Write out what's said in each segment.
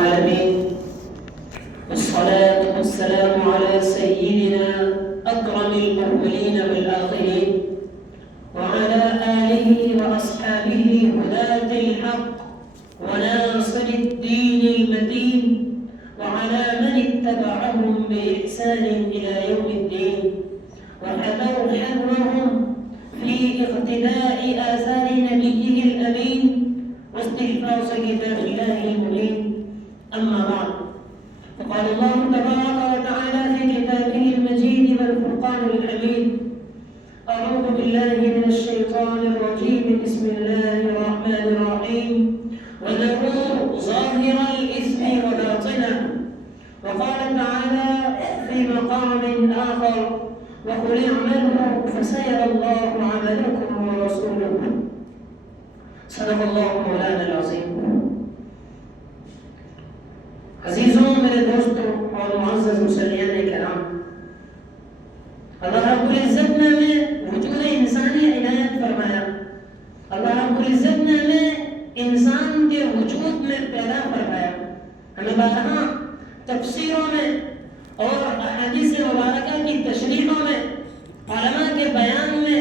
العالمين، والصلاة والسلام على سيدنا أكرم الأولين والآخرين وعلى آله وأصحابه هداة الحق وناصر الدين المتين وعلى من اتبعهم بإحسان إلى يوم الدين وحذروا حذرهم في اقتداء آثار نبيه الأمين واستحفاظ كتاب الله المبين. أما بعد، فقال الله تبارك وتعالى في كتابه المجيد والفرقان الحميد: أعوذ بالله من الشيطان الرجيم، بسم الله الرحمن الرحيم: وذروا ظاهر الإثم وباطنه. وقال تعالى في مقام آخر: وقل اعملوا فسيرى الله عملكم ورسوله. صدق اللہ مولانا العظیم. عزیزوں، میرے دوستوں اور معزز مسلمان کرام، اللہ رب العزت نے ہمیں وجود انسانی عنایت فرمایا. اللہ رب العزت نے ہمیں انسان کے وجود میں پیدا فرمایا. ہمیں بارہا تفسیروں میں اور احادیث مبارکہ کی تشریحوں میں، علماء کے بیان میں،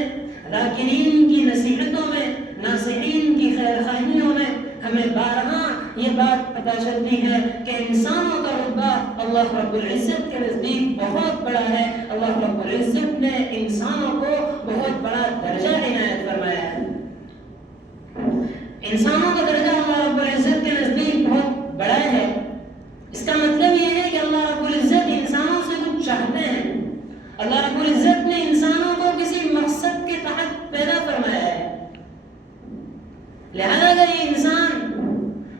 ذاکرین کی نصیحتوں میں، ناصحین کی خیر خواہیوں میں ہمیں بارہا یہ بات پتہ چلتی ہے کہ انسانوں کا رتبہ اللہ رب العزت کے نزدیک بہت بڑا ہے. اللہ رب العزت نے انسانوں کو بہت بڑا درجہ عنایت فرمایا ہے. انسانوں کا درجہ اللہ رب العزت کے نزدیک بہت بڑا ہے. اس کا مطلب یہ ہے کہ اللہ رب العزت انسانوں سے کچھ چاہتے ہیں. اللہ رب العزت نے انسانوں کو کسی مقصد کے تحت پیدا فرمایا ہے. لہذا اگر یہ انسان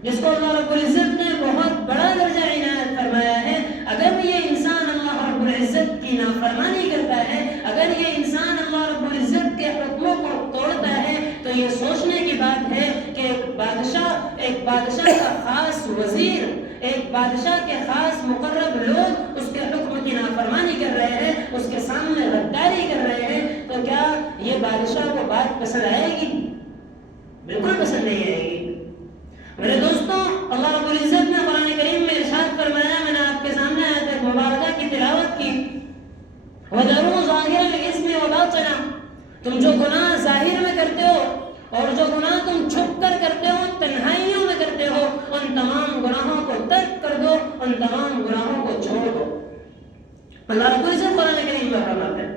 جس کو اللہ رب العزت نے بہت بڑا درجہ عنایت فرمایا ہے، اگر یہ انسان اللہ رب العزت کی نافرمانی کرتا ہے، اگر یہ انسان اللہ رب العزت کے حکموں کو توڑتا ہے، تو یہ سوچنے کی بات ہے کہ ایک بادشاہ کا خاص وزیر، ایک بادشاہ کے خاص مقرب لوگ اس کے حکم کی نافرمانی کر رہے ہیں، اس کے سامنے غداری کر رہے ہیں، تو کیا یہ بادشاہ کو بات پسند آئے گی؟ بالکل پسند نہیں آئے گی. میرے دوستوں، اللہ رب العزت نے قرآن کریم میں ارشاد فرمایا، میں نے آپ کے سامنے آیت مبارکہ کی تلاوت کی: وَذَرُوا ظَاهِرَ الْإِثْمِ وَبَاطِنَهُ. تم جو گناہ ظاہر میں کرتے ہو اور جو گناہ تم چھپ کر کرتے ہو، تنہائیوں میں کرتے ہو، ان تمام گناہوں کو ترک کر دو، ان تمام گناہوں کو چھوڑ دو. اللہ رب العزت قرآن کریم میں فرماتے ہیں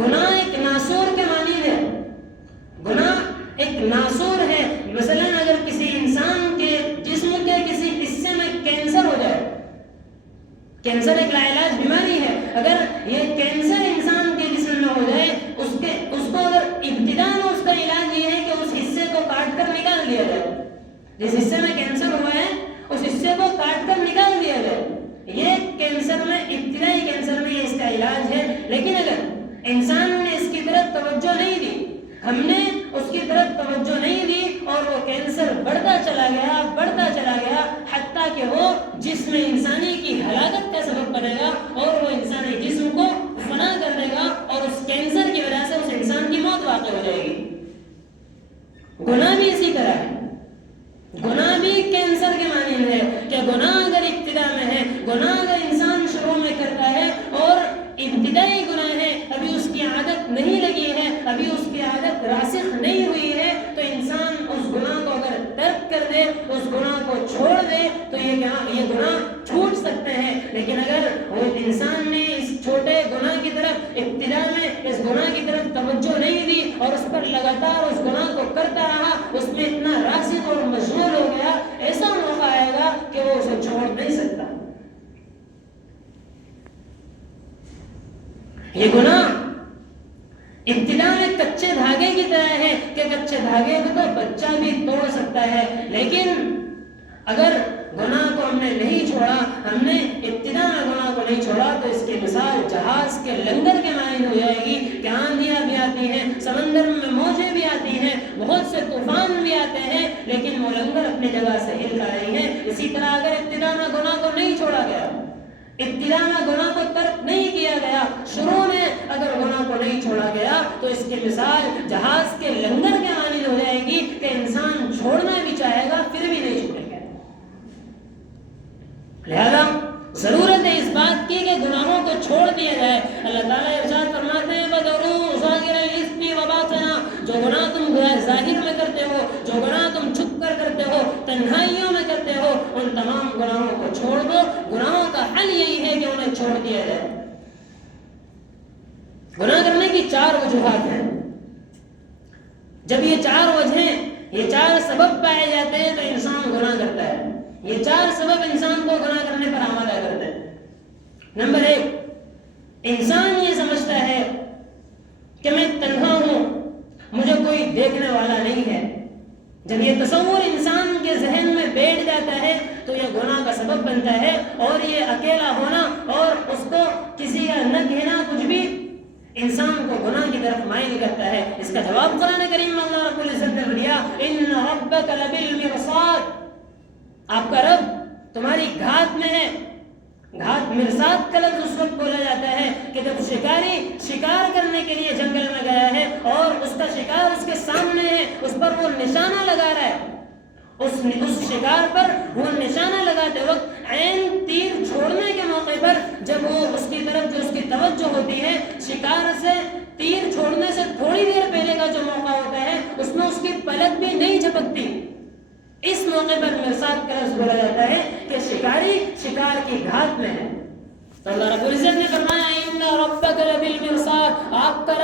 گناہ ایک ناسور کے مانند ہے. گناہ ایک ناسور ہے. مثلا اگر کسی انسان کے جسم کے کسی حصے میں کینسر ہو جائے، کینسر ایک لاعلاج بیماری ہے، اگر یہ کینسر انسان کے جسم میں ہو جائے، اس کو اگر ابتداءً اس کا علاج یہ ہے کہ اس حصے کو کاٹ کر نکال دیا جائے. جس حصے میں کینسر ہوا ہے اس حصے کو کاٹ کر نکال دیا جائے. یہ کینسر میں، ابتدائی کینسر میں اس کا علاج ہے. لیکن اگر انسان نے اس کی طرف توجہ نہیں دی، ہم نے اس کی طرف توجہ نہیں دی اور وہ کینسر بڑھتا چلا گیا حتیٰ کہ وہ جسم انسانی کی ہلاکت کا سبب بنے گا اور وہ انسانی جسم کو فنا کر دے گا اور اس کینسر کی وجہ سے اس انسان کی موت واقع ہو جائے گی. گناہ بھی اسی طرح ہے. گناہ بھی کینسر کے مانند ہے کہ گناہ اگر ابتدا میں ہے، گناہ اگر انسان شروع میں کرتا ہے اور ابتدائی گناہ ہے، ابھی اس کی عادت نہیں لگی ہے، ابھی اس کی عادت راسخ نہیں ہوئی ہے، تو انسان اس گناہ کو اگر ترک کر دے، اس گناہ کو چھوڑ دے تو یہ گناہ چھوٹ سکتے ہیں. لیکن اگر وہ انسان نے اس چھوٹے گناہ کی طرف ابتدا میں اس گناہ کی طرف توجہ نہیں دی اور اس پر لگاتار اس گناہ کو کرتا رہا، اس میں اتنا راسخ اور مشغول ہو گیا، ایسا موقع آئے گا کہ وہ اسے چھوڑ نہیں سکتا. یہ گناہ ابتدا میں کچے دھاگے کی طرح ہے کہ کچے دھاگے کو تو بچہ بھی توڑ سکتا ہے. لیکن اگر گناہ کو ہم نے نہیں چھوڑا، ہم نے ابتدا میں گناہ کو نہیں چھوڑا، تو اس کی مثال جہاز کے لنگر کے مانند ہو جائے گی کہ آندھیاں بھی آتی ہیں، سمندر میں موجیں بھی آتی ہیں، بہت سے طوفان بھی آتے ہیں، لیکن وہ لنگر اپنی جگہ سے ہلتا نہیں ہے. اسی طرح اگر ابتدا میں گناہ کو نہیں چھوڑا گیا، ابتدا میں گناہ کو ترک نہیں کیا گیا، شروع میں اگر گناہ کو نہیں چھوڑا گیا، تو اس کی مثال جہاز کے لنگر کے مانند ہو جائے گی کہ انسان چھوڑنا بھی چاہے گا پھر بھی نہیں چھوڑے گا. لہذا ضرورت ہے اس بات کی کہ گناہوں کو چھوڑ دیا جائے. اللہ تعالیٰ ارشاد فرماتے ہیں وَذَرُوا ظَاهِرَ الْإِثْمِ وَبَاطِنَهُ, جو گناہ تم ظاہر میں کرتے ہو, جو گناہ تم چھپ کر کرتے ہو, تنہائیوں میں کرتے ہو, ان تمام گناہوں کو چھوڑ دو. گناہوں کا حل یہی ہے کہ انہیں چھوڑ دیا جائے. گناہ کرنے کی 4 وجوہات ہیں. جب یہ 4 وجہیں, یہ 4 سبب پائے جاتے ہیں تو انسان گناہ کرتا ہے. یہ 4 سبب انسان کو گناہ کرنے پر آمادہ کرتے ہیں. نمبر 1, انسان یہ سمجھتا ہے کہ میں تنہا ہوں, مجھے کوئی دیکھنے والا نہیں ہے. جب یہ تصور انسان کے ذہن میں بیٹھ جاتا ہے تو یہ گناہ کا سبب بنتا ہے, اور یہ اکیلا ہونا اور اس کو کسی کا نہ کہنا کچھ بھی انسان کو گناہ کی طرف مائل کرتا ہے. اس کا جواب قرآن کریم میں اللہ رب العزت نے دیا, ان ربک لبالمرصاد, آپ کا رب تمہاری گھات میں ہے. گھات, مرصاد کا لفظ اس وقت بولا جاتا ہے کہ جب شکاری شکار کرنے کے لیے جنگل میں گیا ہے اور اس کا شکار اس کے سامنے ہے, اس پر وہ نشانہ لگا رہا ہے, اس شکار پر وہ نشانہ لگاتے وقت عین تیر چھوڑنے کے موقع پر جب وہ اس کی طرف جو اس کی توجہ ہوتی ہے, شکار سے تیر چھوڑنے سے تھوڑی دیر پہلے کا جو موقع ہوتا ہے اس میں اس کی پلک بھی نہیں جھپکتی. اس موقع پر مرصاد کا لفظ بولا جاتا ہے کہ شکاری شکار کی گھات میں ہے. تو اللہ رب العزت نے فرمایا ان ربک لبالمرصاد, آپ کا